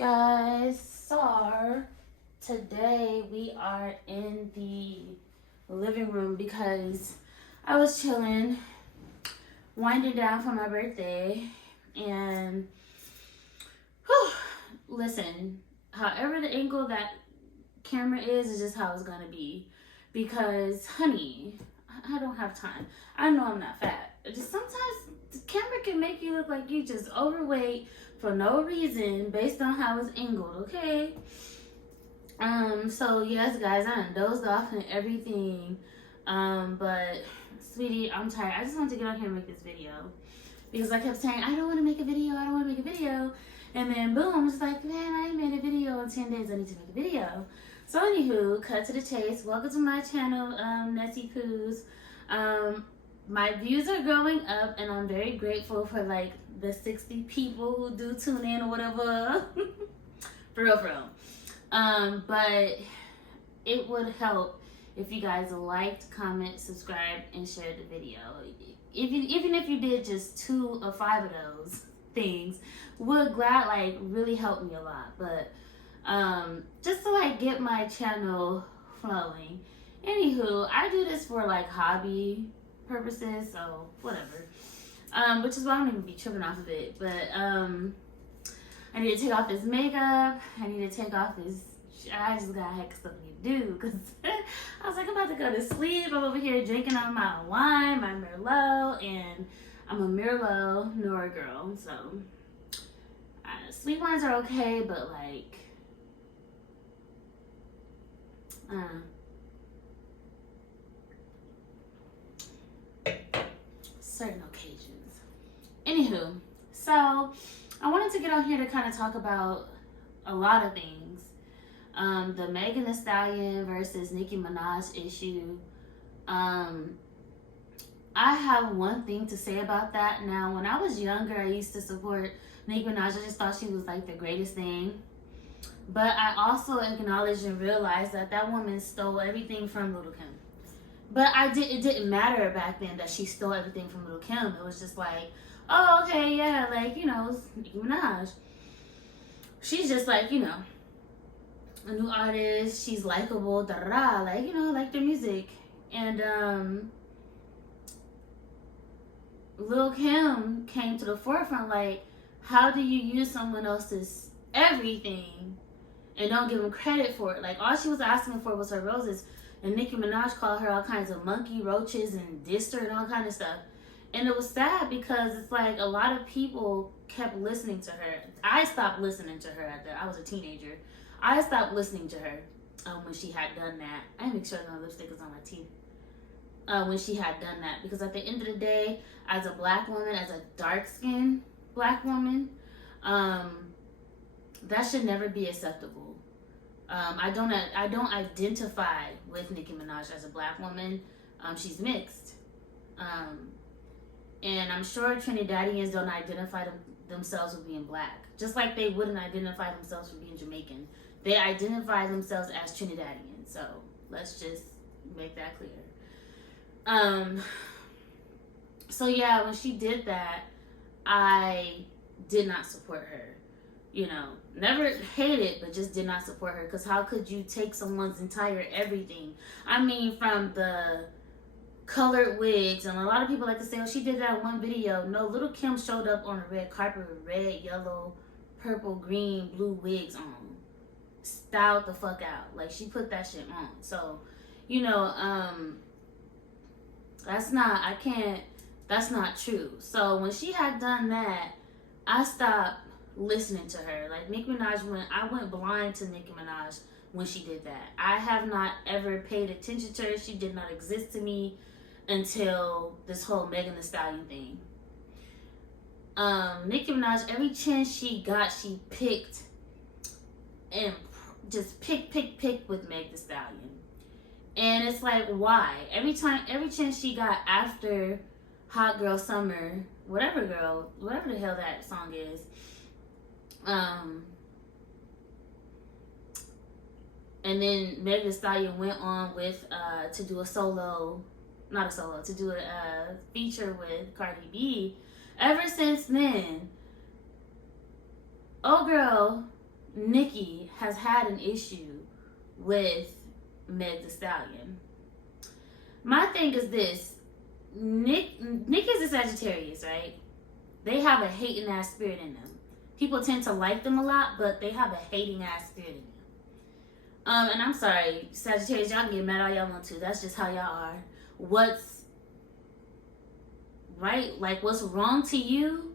guys, so today we are in the living room because I was chilling, winding down for my birthday, and listen, however the angle that camera is just how it's gonna be, because honey, I don't have time. I know I'm not fat. Just sometimes the camera can make you look like you just overweight for no reason based on how it's angled, okay? So yes, guys, I done dozed off and everything. But sweetie, I'm tired. I just wanted to get on here and make this video because I kept saying I don't want to make a video. I don't want to make a video, and then boom, it's like, man, I ain't made a video in 10 days. I need to make a video. So anywho, cut to the chase. Welcome to my channel, Nessie Poos. My views are going up, and I'm very grateful for like the 60 people who do tune in or whatever. For real. But it would help if you guys liked, comment, subscribe, and share the video. Even if you did just 2 or 5 of those things, would really help me a lot. But just to like get my channel flowing. Anywho, I do this for like hobby purposes, so whatever. Which is why I don't even be tripping off of it. But I need to take off this makeup. I need to take off this. I just got a heck of stuff to do because I was like, I'm about to go to sleep. I'm over here drinking on my wine, my Merlot, and I'm a Merlot Nora girl. So sweet wines are okay, but like, certain occasions. Anywho, so I wanted to get on here to kind of talk about a lot of things. The Meg Thee Stallion versus Nicki Minaj issue. I have one thing to say about that. Now, when I was younger, I used to support Nicki Minaj. I just thought she was like the greatest thing. But I also acknowledged and realized that that woman stole everything from Little Kim. But it didn't matter back then that she stole everything from Little Kim. It was just like, oh, okay, yeah, like, you know, it's Nicki Minaj. She's just like, you know, a new artist. She's likable, da-da-da, like, you know, like their music. And Lil Kim came to the forefront, like, how do you use someone else's everything and don't give them credit for it? Like, all she was asking for was her roses. And Nicki Minaj called her all kinds of monkey roaches and dissed her and all kind of stuff. And it was sad because it's like a lot of people kept listening to her. I stopped listening to her I was a teenager. I stopped listening to her when she had done that. I make sure no lipstick is on my teeth. When she had done that. Because at the end of the day, as a black woman, as a dark-skinned black woman, that should never be acceptable. I don't identify with Nicki Minaj as a black woman. She's mixed. And I'm sure Trinidadians don't identify themselves with being black. Just like they wouldn't identify themselves with being Jamaican. They identify themselves as Trinidadian. So let's just make that clear. So yeah, when she did that, I did not support her. You know, never hated, but just did not support her. Because how could you take someone's entire everything? I mean, from the colored wigs, and a lot of people like to say, oh, she did that in one video. No, Little Kim showed up on a red carpet with red, yellow, purple, green, blue wigs on. Styled the fuck out. Like, she put that shit on. So, you know, that's not true. So when she had done that, I stopped listening to her. Like, Nicki Minaj, I went blind to Nicki Minaj when she did that. I have not ever paid attention to her. She did not exist to me until this whole Meg Thee Stallion thing. Nicki Minaj, every chance she got, she picked and just pick with Meg Thee Stallion. And it's like, why? Every chance she got after Hot Girl Summer, whatever the hell that song is, and then Meg Thee Stallion went on with to do a feature with Cardi B. Ever since then, oh girl Nikki has had an issue with Meg the Stallion. My thing is this. Nick is a Sagittarius, right? They have a hating ass spirit in them. People tend to like them a lot, but they have a hating ass spirit in them. And I'm sorry, Sagittarius, y'all can get mad all y'all want to. That's just how y'all are. What's right? Like, what's wrong to you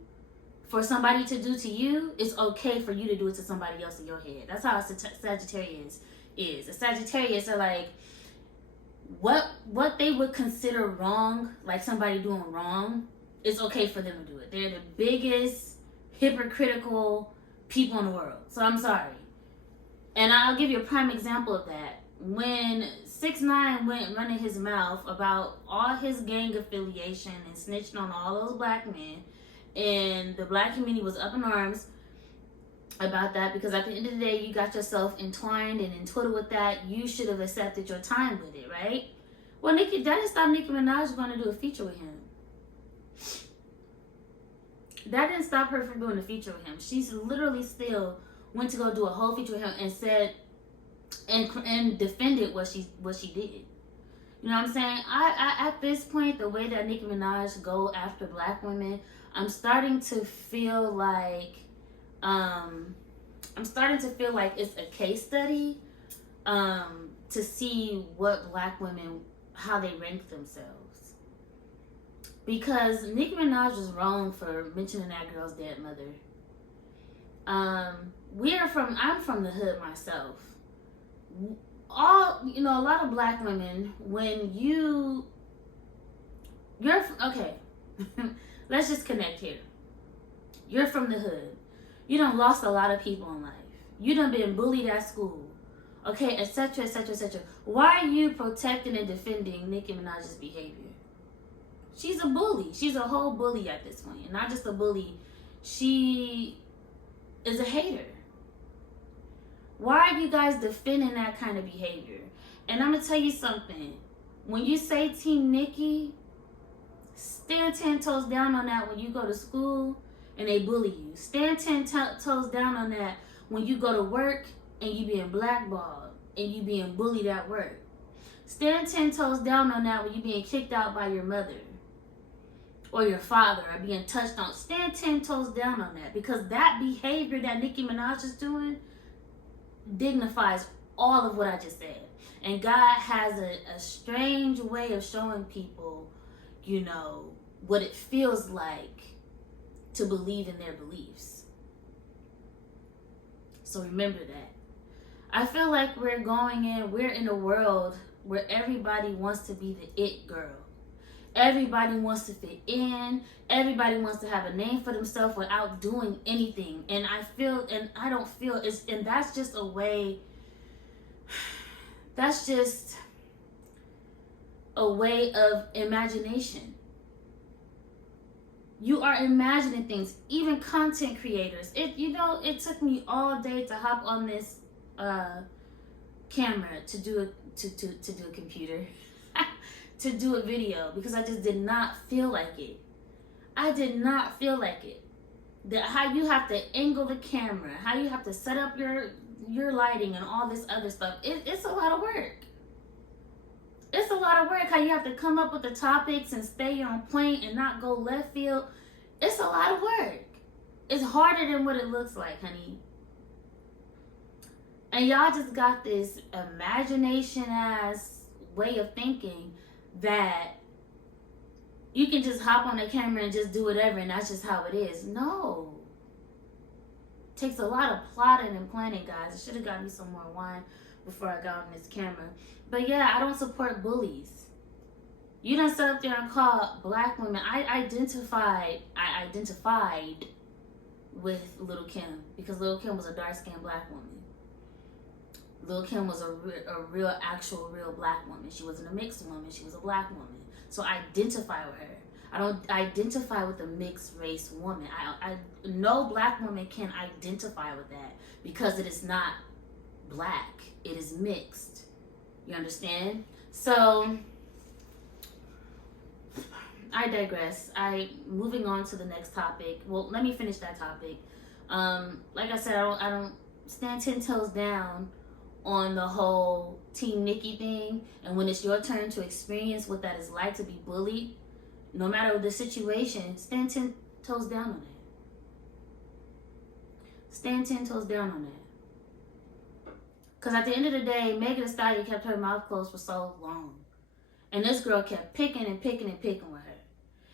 for somebody to do to you, it's okay for you to do it to somebody else in your head. That's how a Sagittarius is. A Sagittarius are like, what they would consider wrong, like somebody doing wrong, it's okay for them to do it. They're the biggest hypocritical people in the world. So I'm sorry. And I'll give you a prime example of that. When 6ix9ine went running his mouth about all his gang affiliation and snitching on all those black men, and the black community was up in arms about that, because at the end of the day, you got yourself entwined and entwined with that. You should have accepted your time with it, right? Well, that didn't stop Nicki Minaj going to do a feature with him. That didn't stop her from doing a feature with him. She's literally still went to go do a whole feature with him and said and defended what she did. You know what I'm saying? I at this point, the way that Nicki Minaj go after black women, I'm starting to feel like it's a case study to see what black women, how they rank themselves. Because Nicki Minaj was wrong for mentioning that girl's dead mother. I'm from the hood myself. A lot of black women, when you're okay, let's just connect here. You're from the hood. You done lost a lot of people in life. You done been bullied at school. Okay, etc., etc., etc. Why are you protecting and defending Nicki Minaj's behavior? She's a bully. She's a whole bully at this point. And not just a bully. She is a hater. Why are you guys defending that kind of behavior? And I'm going to tell you something. When you say Team Nikki, stand 10 toes down on that when you go to school and they bully you. Stand 10 toes down on that when you go to work and you being blackballed and you being bullied at work. Stand 10 toes down on that when you being kicked out by your mother or your father or being touched on. Stand 10 toes down on that, because that behavior that Nicki Minaj is doing dignifies all of what I just said. And God has a strange way of showing people, what it feels like to believe in their beliefs. So remember that. I feel like we're in a world where everybody wants to be the it girl. Everybody wants to fit in. Everybody wants to have a name for themselves without doing anything. And that's just a way, that's just a way of imagination. You are imagining things, even content creators. It took me all day to hop on this camera to do a computer. To do a video, because I just did not feel like it. I did not feel like it. How you have to angle the camera, how you have to set up your lighting and all this other stuff. It's a lot of work. It's a lot of work. How you have to come up with the topics and stay on point and not go left field. It's a lot of work. It's harder than what it looks like, honey. And y'all just got this imagination ass way of thinking that you can just hop on the camera and just do whatever and that's just how it is. No. It takes a lot of plotting and planning, guys. I should have got me some more wine before I got on this camera. But yeah, I don't support bullies. You done sit up there and call black women. I identified with Lil' Kim, because Lil' Kim was a dark-skinned black woman. Lil' Kim was a real black woman. She wasn't a mixed woman. She was a black woman. So I identify with her. I don't identify with a mixed race woman. No black woman can identify with that, because it is not black. It is mixed. You understand? So I digress. Moving on to the next topic. Well, let me finish that topic. Like I said, stand 10 toes down on the whole Team Nikki thing. And when it's your turn to experience what that is like to be bullied, no matter the situation, stand 10 toes down on that. Stand 10 toes down on that. Because at the end of the day, Megan Thee Stallion kept her mouth closed for so long. And this girl kept picking and picking and picking with her.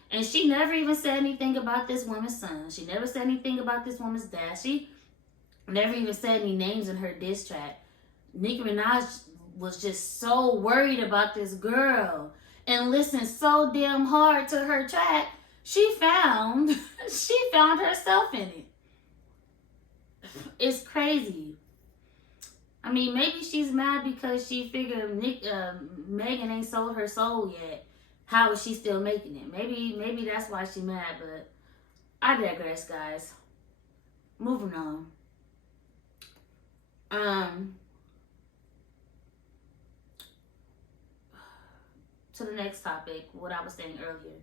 And she never even said anything about this woman's son. She never said anything about this woman's dad. She never even said any names in her diss track. Nicki Minaj was just so worried about this girl and listened so damn hard to her track, she found herself in it. It's crazy. I mean, maybe she's mad because she figured Megan ain't sold her soul yet. How is she still making it? Maybe that's why she's mad, but I digress, guys. Moving on. To the next topic, what I was saying earlier.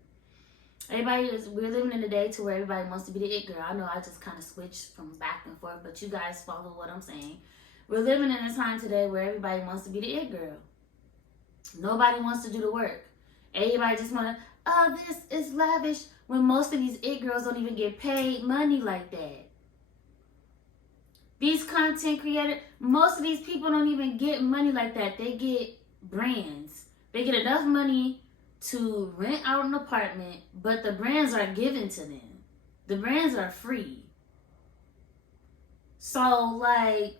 We're living in a day to where everybody wants to be the it girl. I know I just kind of switched from back and forth, but you guys follow what I'm saying. We're living in a time today where everybody wants to be the it girl. Nobody wants to do the work. Everybody just want to, oh, this is lavish, when most of these it girls don't even get paid money like that. These content creators, most of these people don't even get money like that. They get brands. They get enough money to rent out an apartment, but the brands are given to them. The brands are free. So, like,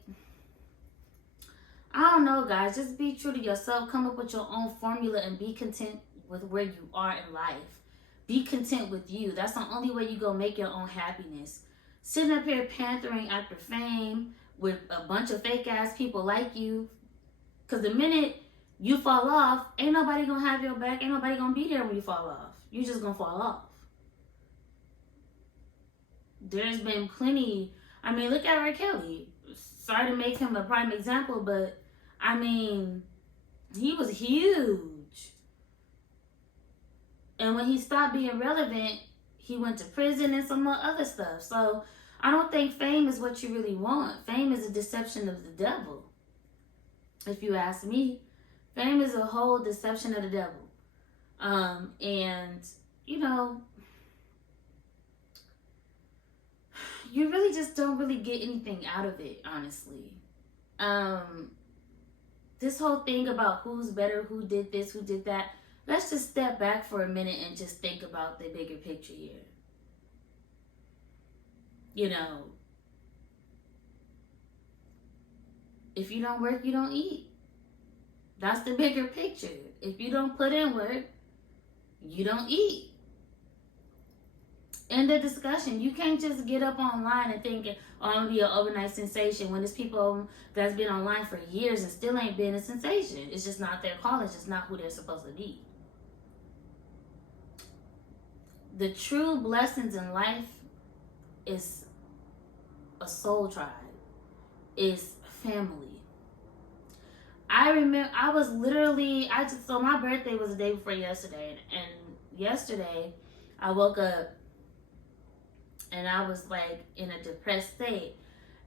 I don't know, guys. Just be true to yourself. Come up with your own formula and be content with where you are in life. Be content with you. That's the only way you gonna make your own happiness. Sitting up here panthering after fame with a bunch of fake ass people like you. Because the minute you fall off, ain't nobody gonna have your back. Ain't nobody gonna be there when you fall off. You just gonna fall off. There's been plenty. I mean, look at R. Kelly. Sorry to make him a prime example, but I mean, he was huge. And when he stopped being relevant, he went to prison and some more other stuff. So I don't think fame is what you really want. Fame is a deception of the devil. If you ask me, fame is a whole deception of the devil. And, you know, you really just don't really get anything out of it, honestly. This whole thing about who's better, who did this, who did that, let's just step back for a minute and just think about the bigger picture here. You know, if you don't work, you don't eat. That's the bigger picture. If you don't put in work, you don't eat. End of discussion. You can't just get up online and think, oh, I'm gonna be an overnight sensation when there's people that's been online for years and still ain't been a sensation. It's just not their calling. It's just not who they're supposed to be. The true blessings in life is a soul tribe, is family. I remember so my birthday was the day before yesterday, and yesterday I woke up and I was like in a depressed state,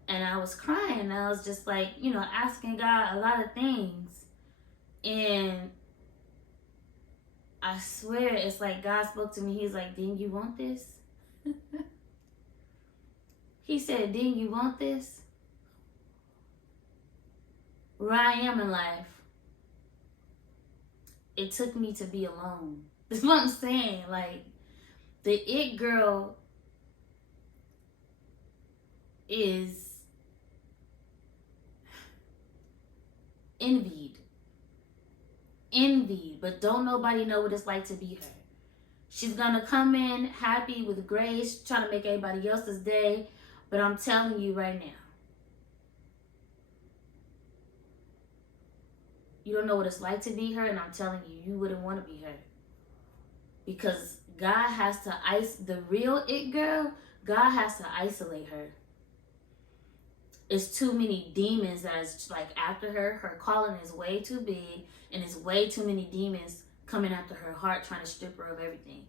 and I was crying, and I was just like, you know, asking God a lot of things, and I swear it's like God spoke to me. He's like, didn't you want this? He said, didn't you want this? Where I am in life, it took me to be alone. That's what I'm saying. Like, the it girl is envied, but don't nobody know what it's like to be her. She's gonna come in happy with grace, trying to make everybody else's day, but I'm telling you right now, you don't know what it's like to be her, and I'm telling you, you wouldn't want to be her. Because God has to the real it girl, God has to isolate her. It's too many demons that's like after her. Her calling is way too big, and it's way too many demons coming after her heart, trying to strip her of everything.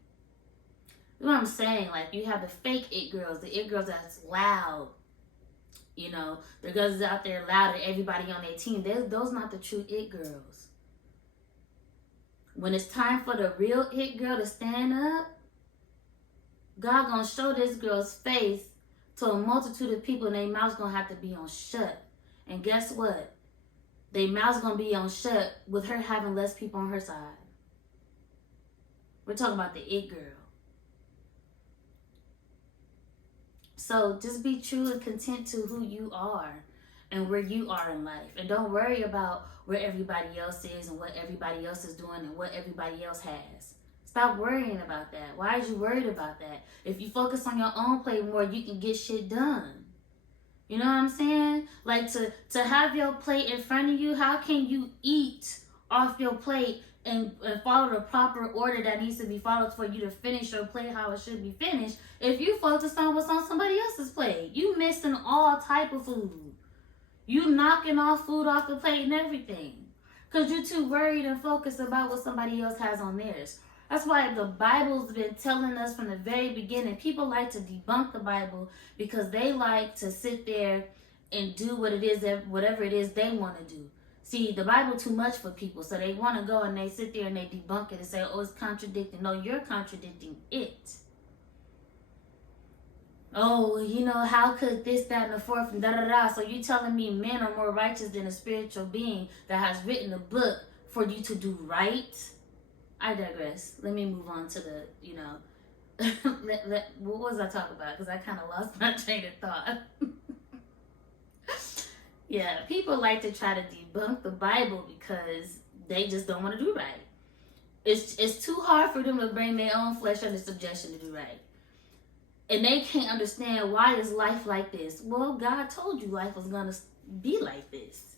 You know what I'm saying? Like, you have the fake it girls, the it girls that's loud, You know, the girls is out there loud at everybody on their team. Those not the true it girls. When it's time for the real it girl to stand up, God gonna show this girl's face to a multitude of people, and their mouth's gonna have to be on shut. And guess what? Their mouth's gonna be on shut with her having less people on her side. We're talking about the it girl. So just be true and content to who you are and where you are in life. And don't worry about where everybody else is and what everybody else is doing and what everybody else has. Stop worrying about that. Why are you worried about that? If you focus on your own plate more, you can get shit done. You know what I'm saying? Like to have your plate in front of you, how can you eat off your plate and follow the proper order that needs to be followed for you to finish your plate how it should be finished if you focus on what's on somebody else's plate? You missing all type of food. You knocking off food off the plate and everything because you're too worried and focused about what somebody else has on theirs. That's why the Bible's been telling us from the very beginning. People like to debunk the Bible because they like to sit there and do whatever it is they want to do. See, the Bible too much for people, so they want to go and they sit there and they debunk it and say, oh, it's contradicting. No, you're contradicting it. Oh, you know, how could this, that, and the fourth, and da-da-da. So you telling me men are more righteous than a spiritual being that has written a book for you to do right? I digress. Let me move on to the, you know, what was I talking about? Because I kind of lost my train of thought. Yeah, people like to try to debunk the Bible because they just don't want to do right. It's too hard for them to bring their own flesh under subjection to do right. And they can't understand, why is life like this? Well, God told you life was going to be like this.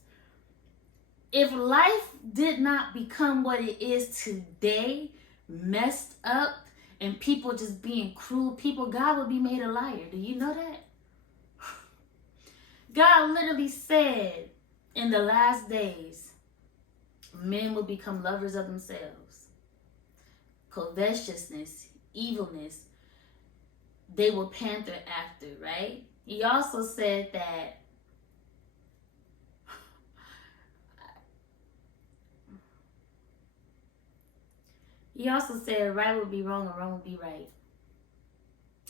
If life did not become what it is today, messed up, and people just being cruel people, God would be made a liar. Do you know that? God literally said in the last days, men will become lovers of themselves. Covetousness, evilness, they will panther after, right? He also said that right will be wrong and wrong will be right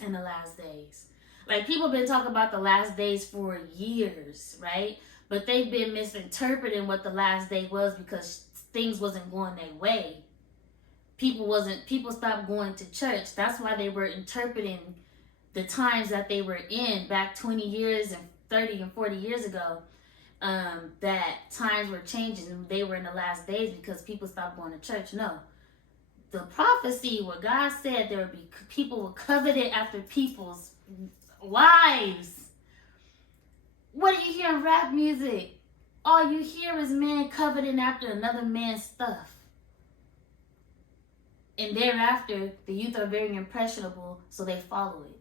in the last days. Like, people been talking about the last days for years, right? But they've been misinterpreting what the last day was because things wasn't going their way. People stopped going to church. That's why they were interpreting the times that they were in back 20 years and 30 and 40 years ago. That times were changing and they were in the last days because people stopped going to church. No. The prophecy where God said there would be people were coveted after people's wives. What do you hear in rap music? All you hear is men coveting after another man's stuff. And thereafter, the youth are very impressionable, so they follow it.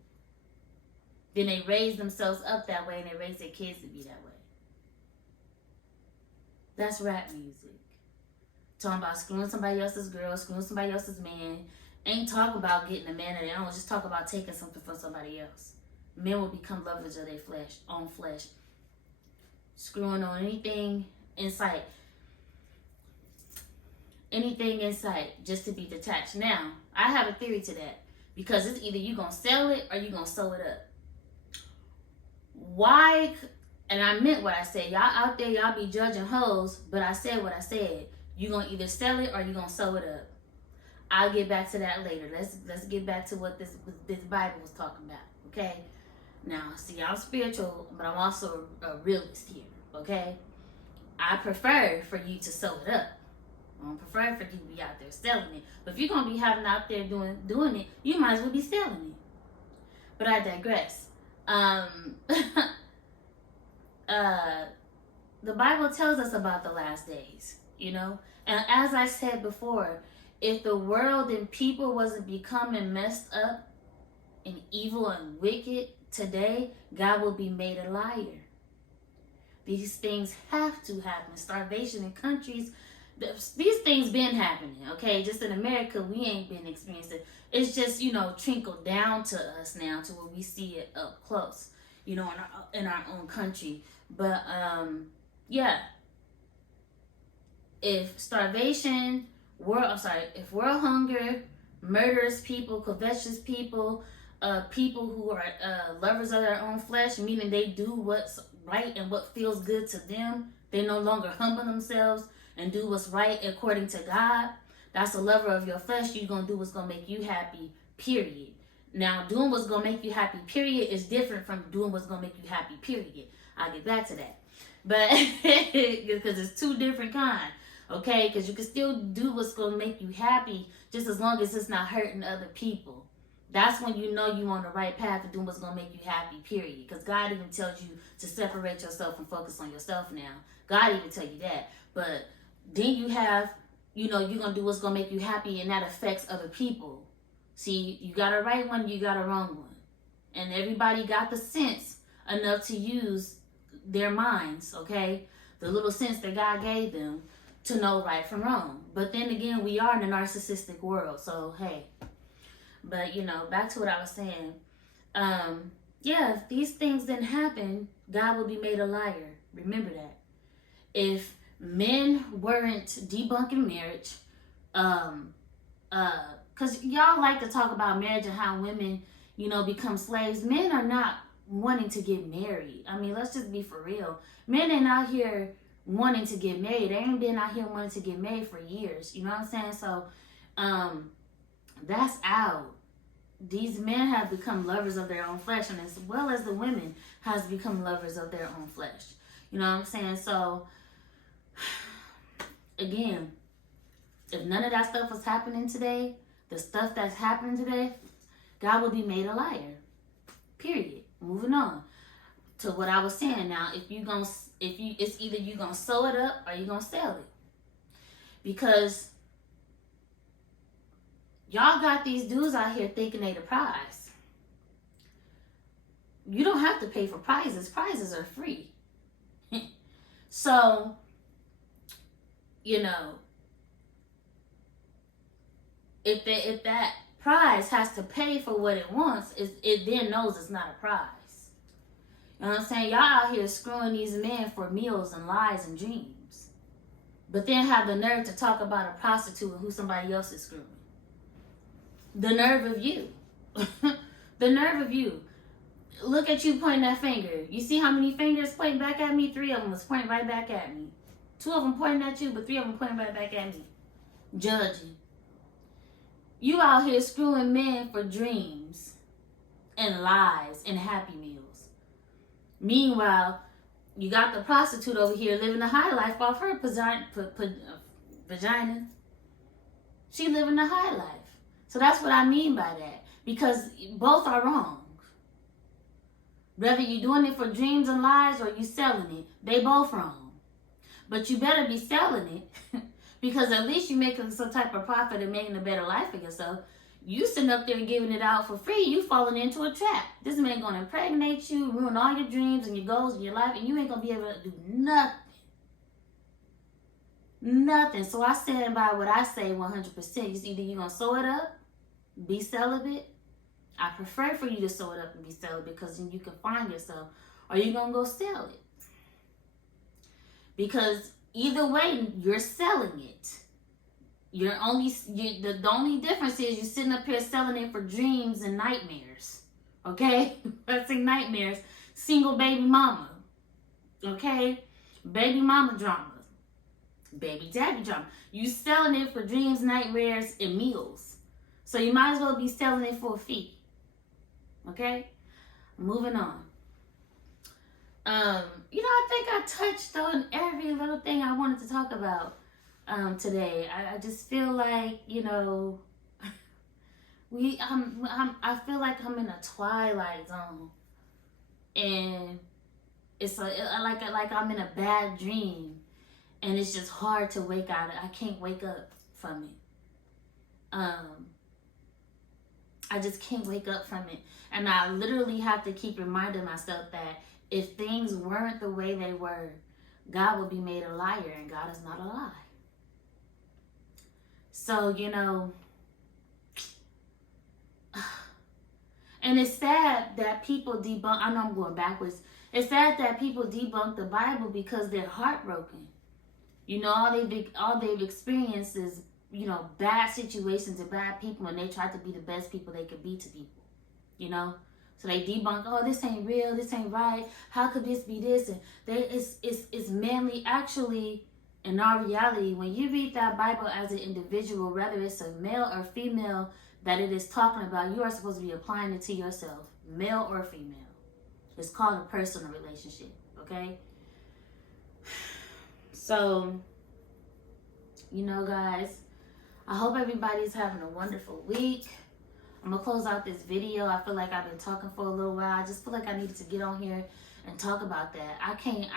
Then they raise themselves up that way and they raise their kids to be that way. That's rap music. Talking about screwing somebody else's girl, screwing somebody else's man. Ain't talking about getting a man of their own. Just talk about taking something from somebody else. Men will become lovers of their own flesh. Screwing on anything in sight. Anything in sight just to be detached. Now, I have a theory to that. Because it's either you going to sell it or you going to sew it up. Why? And I meant what I said. Y'all out there, y'all be judging hoes. But I said what I said. You going to either sell it or you going to sew it up. I'll get back to that later. Let's get back to what this Bible was talking about. Okay? Now, see, I'm spiritual, but I'm also a realist here, okay? I prefer for you to sew it up. I don't prefer for you to be out there selling it. But if you're going to be having out there doing it, you might as well be selling it. But I digress. The Bible tells us about the last days, you know? And as I said before, if the world and people wasn't becoming messed up and evil and wicked today, God will be made a liar. These things have to happen. Starvation in countries, these things been happening, okay? Just in America, we ain't been experiencing it. It's just, you know, trickled down to us now to where we see it up close. you know, in our own country. But yeah, if starvation, if world hunger, murderous people, covetous people, people who are lovers of their own flesh, meaning they do what's right and what feels good to them. They no longer humble themselves and do what's right according to God. That's a lover of your flesh. You're going to do what's going to make you happy, period. Now, doing what's going to make you happy, period, is different from doing what's going to make you happy, period. I'll get back to that. But, because it's two different kinds, okay? Because you can still do what's going to make you happy just as long as it's not hurting other people. That's when you know you're on the right path of doing what's going to make you happy, period. Because God even tells you to separate yourself and focus on yourself now. God even tell you that. But then you have, you know, you're going to do what's going to make you happy, and that affects other people. See, you got a right one, you got a wrong one. And everybody got the sense enough to use their minds, okay? The little sense that God gave them to know right from wrong. But then again, we are in a narcissistic world, so hey. But, you know, back to what I was saying. Yeah, if these things didn't happen, God would be made a liar. Remember that. If men weren't debunking marriage, because y'all like to talk about marriage and how women, you know, become slaves. Men are not wanting to get married. I mean, let's just be for real. Men ain't out here wanting to get married. They ain't been out here wanting to get married for years. You know what I'm saying? So, that's out. These men have become lovers of their own flesh, and as well as the women has become lovers of their own flesh. You know what I'm saying? So, again, if none of that stuff was happening today, the stuff that's happening today, God would be made a liar. Period. Moving on to what I was saying. Now, it's either you gonna sew it up or you gonna sell it, because y'all got these dudes out here thinking they the prize. You don't have to pay for prizes. Prizes are free. So, you know, if that prize has to pay for what it wants, it then knows it's not a prize. You know what I'm saying? Y'all out here screwing these men for meals and lies and dreams, but then have the nerve to talk about a prostitute and who somebody else is screwing. The nerve of you. The nerve of you. Look at you pointing that finger. You see how many fingers pointing back at me? 3 of them was pointing right back at me. 2 of them pointing at you, but 3 of them pointing right back at me. Judging. You out here screwing men for dreams and lies and happy meals. Meanwhile, you got the prostitute over here living a high life off her vagina. She living a high life. So that's what I mean by that. Because both are wrong. Whether you're doing it for dreams and lies or you selling it, they both wrong. But you better be selling it, because at least you making some type of profit and making a better life for yourself. You sitting up there giving it out for free, you falling into a trap. This man gonna impregnate you, ruin all your dreams and your goals and your life, and you ain't gonna be able to do nothing. Nothing. So I stand by what I say 100%. It's either you're gonna sew it up, be celibate. I prefer for you to sew it up and be celibate, because then you can find yourself, or you're gonna go sell it. Because either way, you're selling it. The only difference is you're sitting up here selling it for dreams and nightmares. Okay? I say nightmares. Single baby mama. Okay? Baby mama drama. Baby daddy drama. You selling it for dreams, nightmares, and meals. So you might as well be selling it for a fee. Okay? Moving on. I think I touched on every little thing I wanted to talk about today. I just feel like, I feel like I'm in a twilight zone, and it's like I'm in a bad dream, and it's just hard to wake out. I can't wake up from it. I just can't wake up from it, and I literally have to keep reminding myself that if things weren't the way they were, God would be made a liar, and God is not a lie. So, And it's sad that people debunk, I know I'm going backwards. It's sad that people debunk the Bible because they're heartbroken. You know, all they've experienced is, you know, bad situations and bad people, and they try to be the best people they could be to people. You know? So they debunk, oh, this ain't real, this ain't right, how could this be this? And it's mainly actually, in our reality, when you read that Bible as an individual, whether it's a male or female that it is talking about, you are supposed to be applying it to yourself, male or female. It's called a personal relationship, okay? So, you know, guys, I hope everybody's having a wonderful week. I'm going to close out this video. I feel like I've been talking for a little while. I just feel like I needed to get on here and talk about that. I can't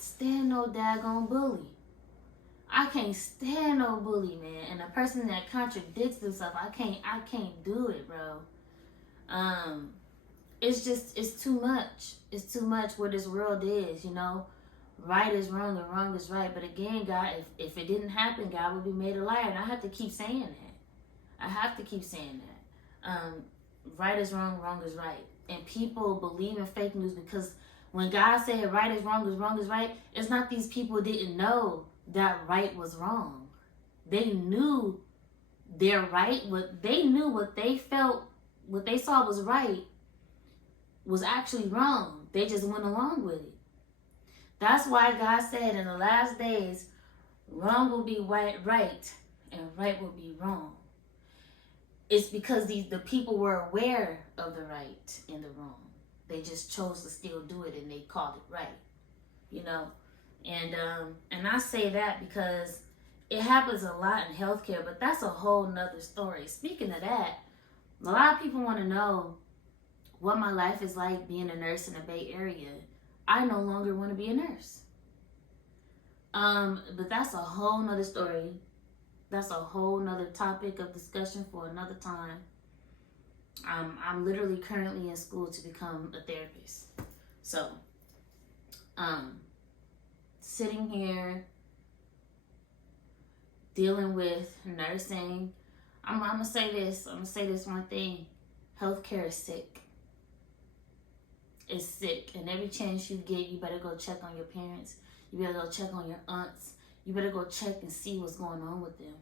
stand no daggone bully. I can't stand no bully, man. And a person that contradicts themselves, I can't do it, bro. It's too much. It's too much where this world is, you know. Right is wrong and wrong is right. But again, God, if it didn't happen, God would be made a liar. And I have to keep saying that. I have to keep saying that. Right is wrong, wrong is right. And people believe in fake news because when God said right is wrong is right, it's not these people didn't know that right was wrong. They knew their right, they knew what they felt, what they saw was right was actually wrong. They just went along with it. That's why God said in the last days, wrong will be right and right will be wrong. It's because the people were aware of the right and the wrong. They just chose to still do it and they called it right, you know. And I say that because it happens a lot in healthcare, but that's a whole nother story. Speaking of that, a lot of people want to know what my life is like being a nurse in the Bay Area. I no longer want to be a nurse. But that's a whole nother story. That's a whole nother topic of discussion for another time. I'm literally currently in school to become a therapist. So, sitting here dealing with nursing, I'm gonna say this. I'm gonna say this one thing. Healthcare is sick. It's sick, and every chance you get, you better go check on your parents. You better go check on your aunts. You better go check and see what's going on with them.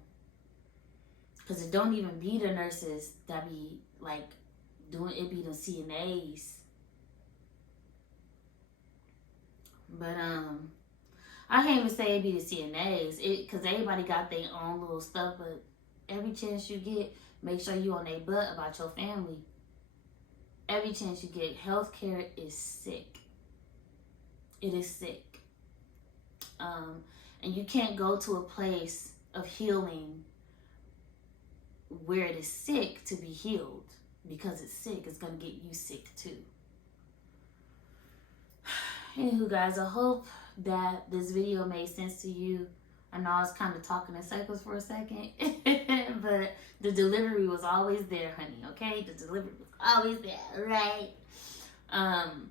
Because it don't even be the nurses that be like doing it, be the CNAs. But I can't even say it be the CNAs, because everybody got their own little stuff. But every chance you get, make sure you on their butt about your family. Every chance you get, healthcare is sick. It is sick. And you can't go to a place of healing where it is sick to be healed, because it's sick. It's going to get you sick too. Anywho, guys, I hope that this video made sense to you. I know I was kind of talking in circles for a second, but the delivery was always there, honey, okay? The delivery was always there, right? And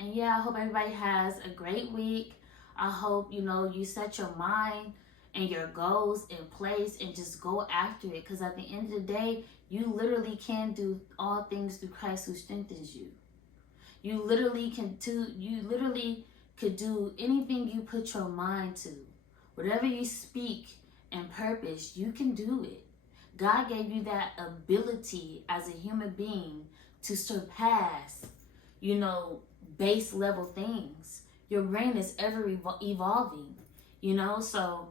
yeah, I hope everybody has a great week. I hope, you know, you set your mind and your goals in place and just go after it. Because at the end of the day, you literally can do all things through Christ who strengthens you. You literally could do anything you put your mind to. Whatever you speak and purpose, you can do it. God gave you that ability as a human being to surpass, you know, base level things. Your brain is ever evolving, you know, so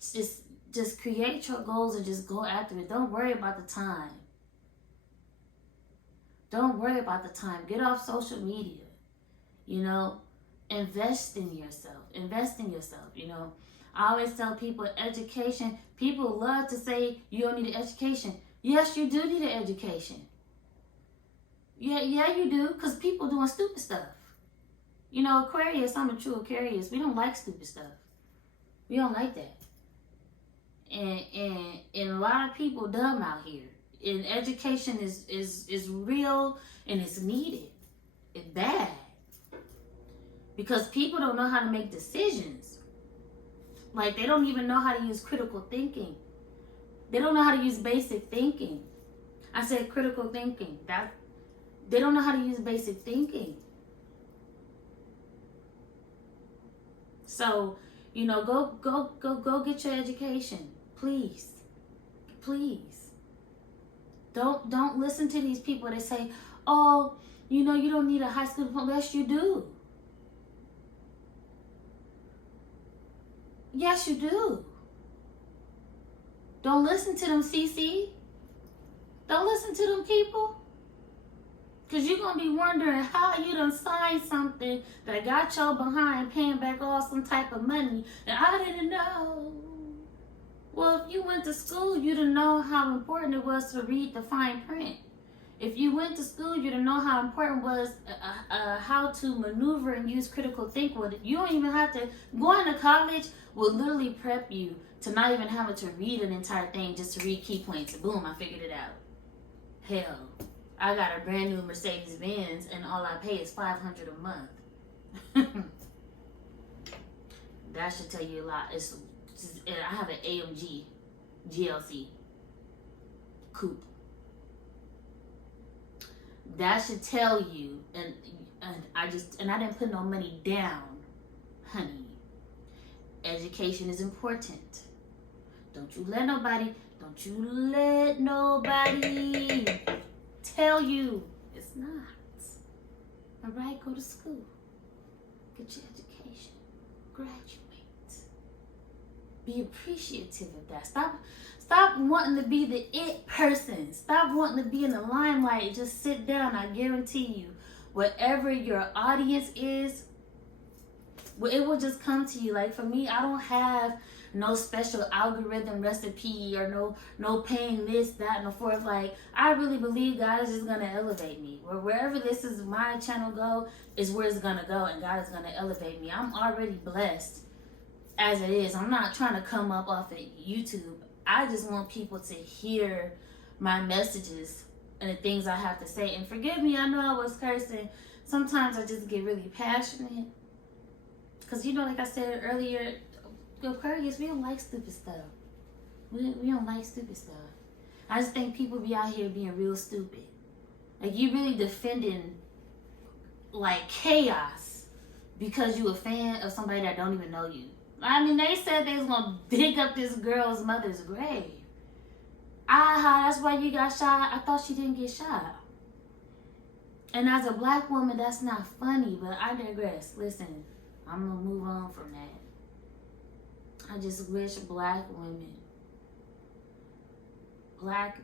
just create your goals and just go after it. Don't worry about the time. Don't worry about the time. Get off social media, you know, invest in yourself, you know. I always tell people education, people love to say you don't need an education. Yes, you do need an education. Yeah, you do, because people doing stupid stuff. You know, Aquarius, I'm a true Aquarius. We don't like stupid stuff. We don't like that. And a lot of people dumb out here. And education is real and it's needed. It's bad. Because people don't know how to make decisions. Like, they don't even know how to use critical thinking. They don't know how to use basic thinking. I said critical thinking. That they don't know how to use basic thinking. So, you know, go get your education, please. Please. Don't listen to these people that say, "Oh, you know, you don't need a high school diploma." Yes, you do. Yes, you do. Don't listen to them, CC. Don't listen to them people. Because you're going to be wondering how you done signed something that got your behind paying back all some type of money. And I didn't know. Well, if you went to school, you'd know how important it was to read the fine print. If you went to school, you'd know how important it was how to maneuver and use critical thinking. You don't even have to. Going to college will literally prep you to not even having to read an entire thing just to read key points. Boom, I figured it out. Hell, I got a brand new Mercedes-Benz and all I pay is $500 a month. That should tell you a lot. I have an AMG GLC coupe. That should tell you, and I didn't put no money down, honey. Education is important. Don't you let nobody tell you it's not. All right, go to school, get your education, graduate. Be appreciative of that. Stop wanting to be the it person. Stop wanting to be in the limelight. Just sit down. I guarantee you, whatever your audience is, it will just come to you. Like for me, I don't have no special algorithm recipe or no paying this, that, and the fourth. Like I really believe God is just gonna elevate me. Wherever this is my channel go is where it's gonna go, and God is gonna elevate me. I'm already blessed as it is. I'm not trying to come up off of YouTube. I just want people to hear my messages and the things I have to say. And forgive me, I know I was cursing. Sometimes I just get really passionate. Because, you know, like I said earlier, Aquarius, we don't like stupid stuff. We don't like stupid stuff. I just think people be out here being real stupid. Like, you really defending, like, chaos because you a fan of somebody that don't even know you. I mean, they said they was going to dig up this girl's mother's grave. That's why you got shot. I thought she didn't get shot. And as a black woman, that's not funny, but I digress. Listen, I'm going to move on from that. I just wish black women, black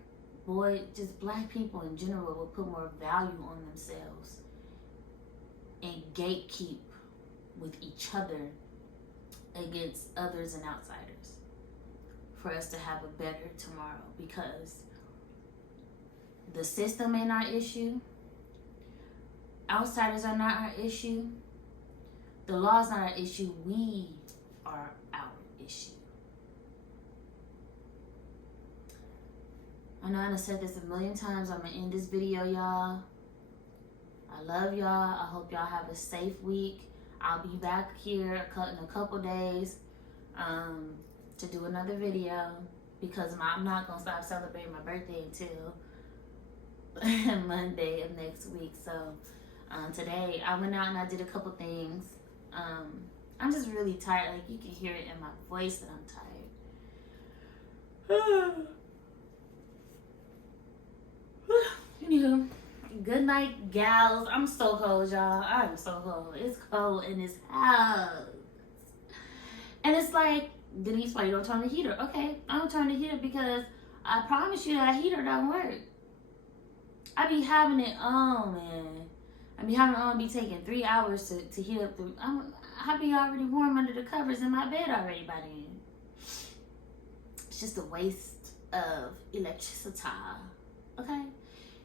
people in general would put more value on themselves and gatekeep with each other against others and outsiders for us to have a better tomorrow, because the system ain't our issue, outsiders are not our issue, the law's not our issue, we are our issue. I know I done said this a million times. I'm gonna end this video, y'all. I love y'all. I hope y'all have a safe week. I'll be back here in a couple days to do another video, because I'm not going to stop celebrating my birthday until Monday of next week. So today I went out and I did a couple things. I'm just really tired. Like, you can hear it in my voice that I'm tired. Anywho. Good night, gals. I'm so cold, y'all. I'm so cold. It's cold in this house. And it's like, Denise, why you don't turn the heater? Okay, I don't turn the heater because I promise you that heater don't work. I be having it on, man. I be having it on, be taking 3 hours to heat up the... I be already warm under the covers in my bed already by then. It's just a waste of electricity. Okay?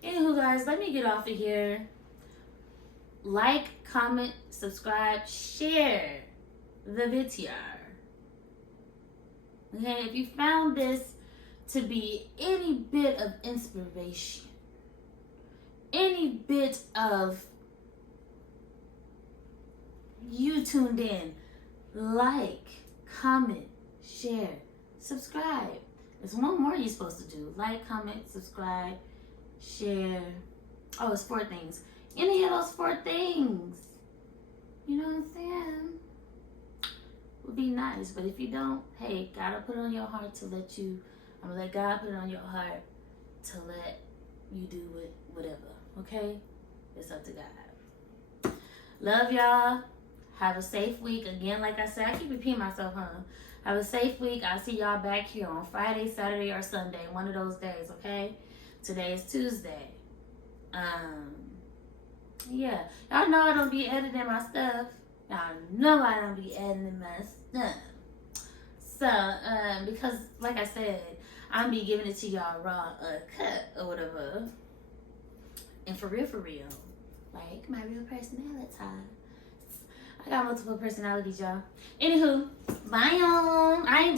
Anywho, guys, let me get off of here. Like, comment, subscribe, share the video. Okay, if you found this to be any bit of inspiration, any bit of you tuned in, like, comment, share, subscribe. There's one more you're supposed to do. Like, comment, subscribe, share. Oh, it's 4 things. Any of those 4 things, you know what I'm saying, would be nice. But if you don't, hey, gotta put it on your heart to let you, I'm gonna let God put it on your heart to let you do whatever, okay? It's up to God. Love y'all. Have a safe week. Again, like I said, I keep repeating myself, huh? Have a safe week. I'll see y'all back here on Friday, Saturday, or Sunday. One of those days, okay? Today is Tuesday. Yeah. Y'all know I don't be editing my stuff. Y'all know I don't be editing my stuff. So, because, like I said, I'm be giving it to y'all raw, cut, or whatever. And for real, like my real personality. I got multiple personalities, y'all. Anywho, bye, y'all. I ain't